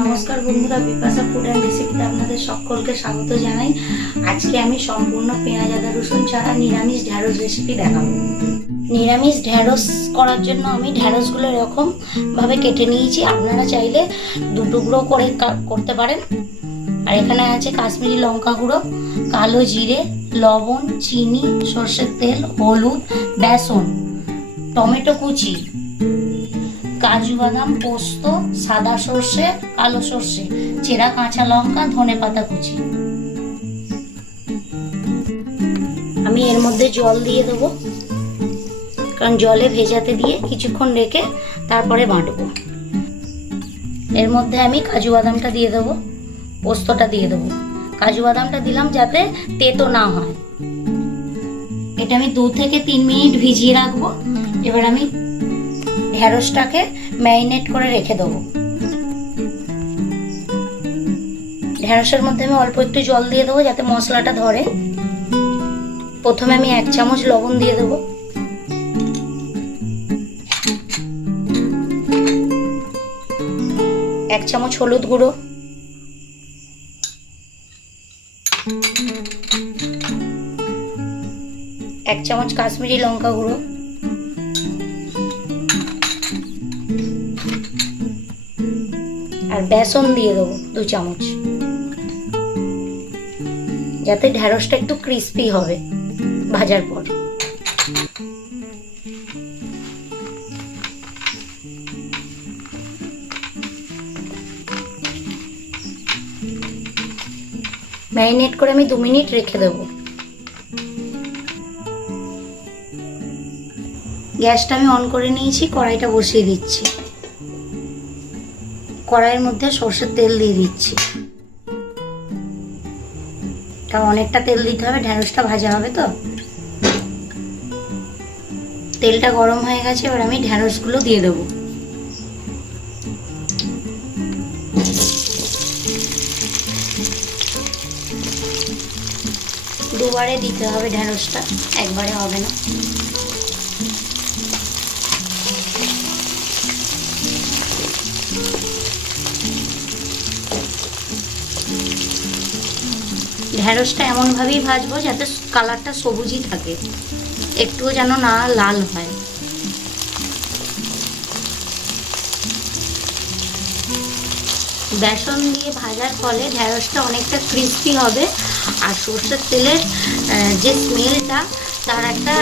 নমস্কার বন্ধুরা, Bipasha food and রেসিপিতে আপনাদের সকলকে স্বাগত জানাই। আজকে আমি সম্পূর্ণ পেঁয়াজ আদা রসুন ছাড়া নিরামিষ ঢ্যাঁড়স রেসিপি দেখাবো। নিরামিষ ঢ্যাঁড়স করার জন্য আমি ঢ্যাঁড়সগুলো এরকম ভাবে কেটে নিয়েছি। আপনারা চাইলে দু টুকরো করে করতে পারেন। আর এখানে আছে কাশ্মীরি লঙ্কা গুঁড়ো, কালো জিরে, লবণ, চিনি, সর্ষের তেল, হলুদ, বেসন, টমেটো কুচি, কাজু বাদাম, পোস্ত, সাদা সর্ষে, কালো সর্ষে, চেরা কাঁচা লঙ্কা, ধনেপাতা কুচি। আমি এর মধ্যে জল দিয়ে দেবো, কারণ জলে ভেজাতে দিয়ে কিছুক্ষণ রেখে তারপরে বাটবো। এর মধ্যে আমি কাজু বাদামটা দিয়ে দেবো, পোস্তটা দিয়ে দেবো। কাজু বাদামটা দিলাম যাতে তেতো না হয়। এটা আমি 2 থেকে 3 মিনিট ভিজিয়ে রাখবো। এবার আমি ঢ্যাঁড়সটাকে ম্যারিনেট করে রেখে দেবো। ঢ্যাঁড়সের মধ্যে আমি অল্প একটু জল দিয়ে দেবো যাতে মশলাটা ধরে। প্রথমে আমি 1 চামচ লবণ দিয়ে দেবো, 1 চামচ হলুদ গুঁড়ো, 1 চামচ কাশ্মীরি লঙ্কা গুঁড়ো, আর বেসন দিয়ে দেবো 2 চামচ, যাতে ঢ্যাঁড়সটা একটু ক্রিস্পি হবে ভাজার পর। ম্যারিনেট করে আমি 2 মিনিট রেখে দেবো। গ্যাসটা আমি অন করে নিয়েছি, কড়াইটা বসিয়ে দিচ্ছি। কড়াইয়ের মধ্যে সর্ষের তেল দিয়ে দিচ্ছি, কারণ অনেকটা তেল দিতে হবে, ঢ্যাঁড়সটা ভাজা হবে তো। তেলটা গরম হয়ে গেছে, এবার আমি ঢ্যাঁড়সগুলো দিয়ে দেবো। দুবারে দিতে হবে ঢ্যাঁড়সটা, একবারে হবে না। ঢ্যাঁড়সটা এমনভাবেই ভাজবো যাতে কালারটা সবুজই থাকে, একটুও যেন না লাল হয়। বেসন দিয়ে ভাজার ফলে ঢ্যাঁড়সটা অনেকটা ক্রিস্পি হবে, আর সর্ষের তেলের যে স্মেলটা তার একটা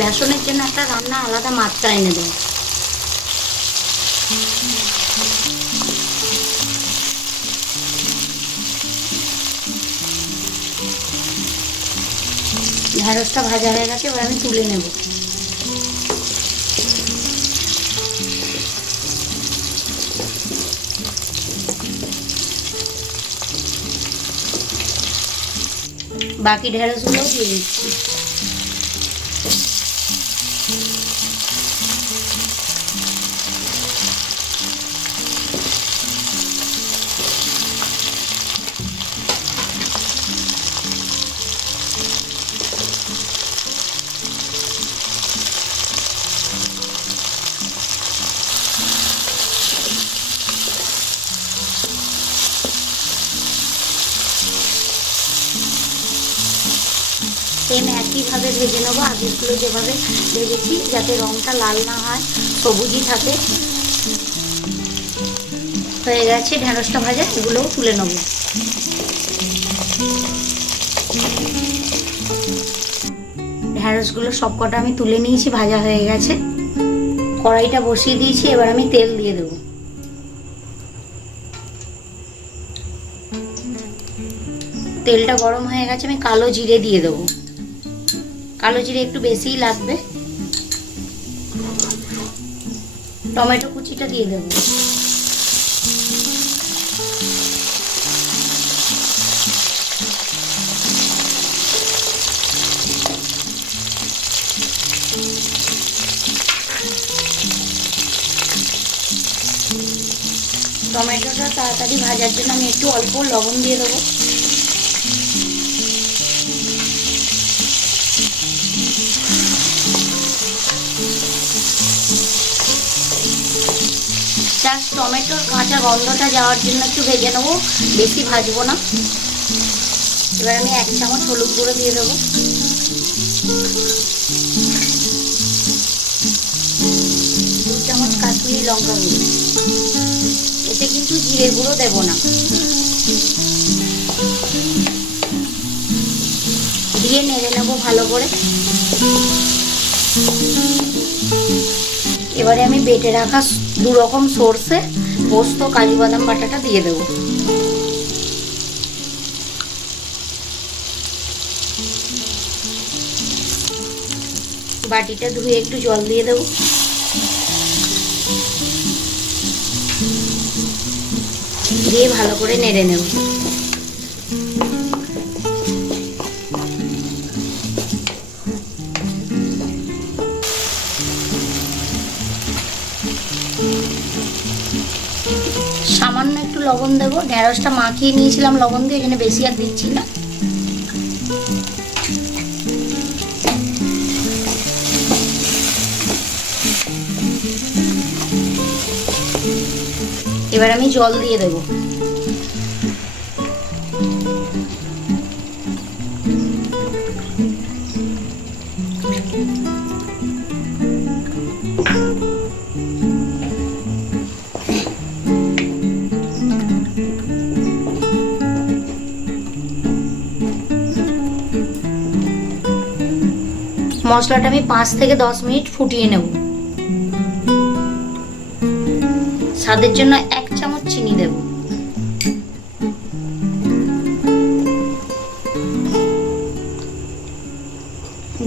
বেসনের জন্য একটা রান্না আলাদা মাত্রা এনে দেয়। ঢ্যাঁড়সটা ভাজা হয়ে গেছে, এবার আমি তুলে নেব। বাকি ঢ্যাঁড়সগুলোও দিয়ে দিচ্ছি। সেম একইভাবে ভেজে নেবো, আগেরগুলো যেভাবে ভেজেছি, যাতে রঙটা লাল না হয়, সবুজই থাকে। হয়ে গেছে ঢ্যাঁড়সটা ভাজা, এগুলোও তুলে নেবো। ঢ্যাঁড়সগুলো সবকটা আমি তুলে নিয়েছি, ভাজা হয়ে গেছে। কড়াইটা বসিয়ে দিয়েছি, এবার আমি তেল দিয়ে দেবো। তেলটা গরম হয়ে গেছে, আমি কালো জিরে দিয়ে দেবো। কালো জিরে একটু বেশিই লাগবে। টমেটো কুচিটা দিয়ে দেবো। টমেটোটা তাড়াতাড়ি ভাজার জন্য আমি একটু অল্প লবণ দিয়ে দেবো। জাস্ট টমেটোর কাঁচা গন্ধটা যাওয়ার জন্য একটু ভেজে নেবো, বেশি ভাজবো না। এবার আমি 1 চামচ হলুদ গুঁড়ো দিয়ে দেবো, 2 চামচ কাশ্মীরি লঙ্কা গুঁড়ো। এতে কিন্তু জিরে গুঁড়ো দেবো না। দিয়ে নেড়ে নেবো ভালো করে। এবারে আমি বেটে রাখা 2 রকম সর্ষে, পোস্ত, কাজু বাদাম বাটাটা দিয়ে দেবো। বাটিটা ধুয়ে একটু জল দিয়ে দেবো। দিয়ে ভালো করে নেড়ে নেব। সামান্য একটু লবণ দেবো, ঢেঁড়সটা মাখিয়ে নিয়েছিলাম লবণ দিয়ে, এখানে বেশি আর দিচ্ছি না। এবার আমি জল দিয়ে দেবো। মশলাটা আমি 5 থেকে 10 মিনিট ফুটিয়ে নেব। স্বাদের জন্য 1 চামচ চিনি দেব।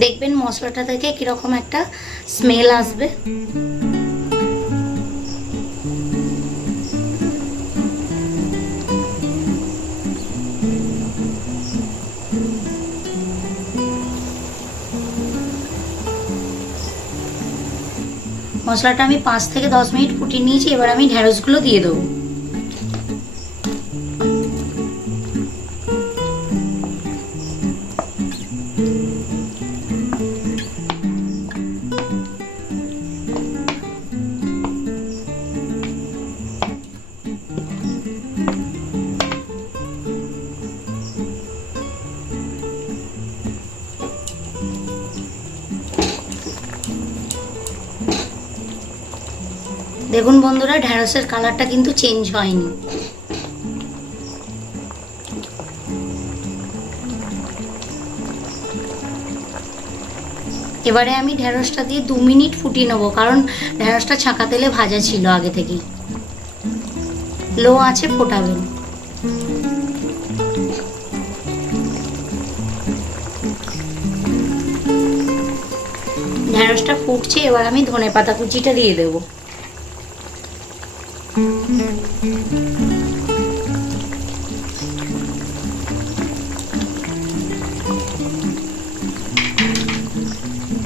দেখবেন মশলাটা থেকে কিরকম একটা স্মেল আসবে। মশলাটা আমি 5 থেকে 10 মিনিট ফুটিয়ে নিয়েছি। এবার আমি ঢেঁড়সগুলো দিয়ে দেবো। দেখুন বন্ধুরা, ঢেঁড়সের কালারটা কিন্তু চেঞ্জ হয়নি। এবারে আমি ঢেঁড়সটা দিয়ে 2 মিনিট ফুটিয়ে নেবো, কারণ ঢেঁড়সটা ছাঁকা তেলে ভাজা ছিল আগে থেকেই। লো আঁচে ফোটাবেন। ঢেঁড়সটা ফুটছে, এবার আমি ধনেপাতা কুচিটা দিয়ে দেবো।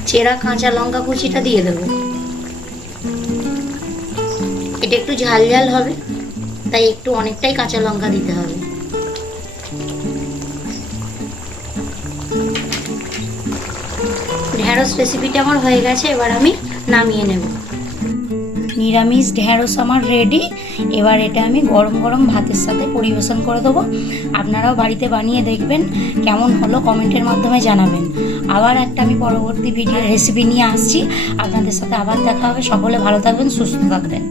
চেরা কাঁচা লঙ্কা কুচিটা দিয়ে দেবো। এটা একটু ঝাল ঝাল হবে, তাই একটু অনেকটাই কাঁচা লঙ্কা দিতে হবে। ঢেঁড়স রেসিপিটা আমার হয়ে গেছে, এবার আমি নামিয়ে নেব। নিরামিষ ঢেঁড়স আমার রেডি। এবার এটা আমি গরম গরম ভাতের সাথে পরিবেশন করে দেবো। আপনারাও বাড়িতে বানিয়ে দেখবেন, কেমন হলো কমেন্টের মাধ্যমে জানাবেন। আবার একটা আমি পরবর্তী ভিডিও রেসিপি নিয়ে আসছি, আপনাদের সাথে আবার দেখা হবে। সকলে ভালো থাকবেন, সুস্থ থাকবেন।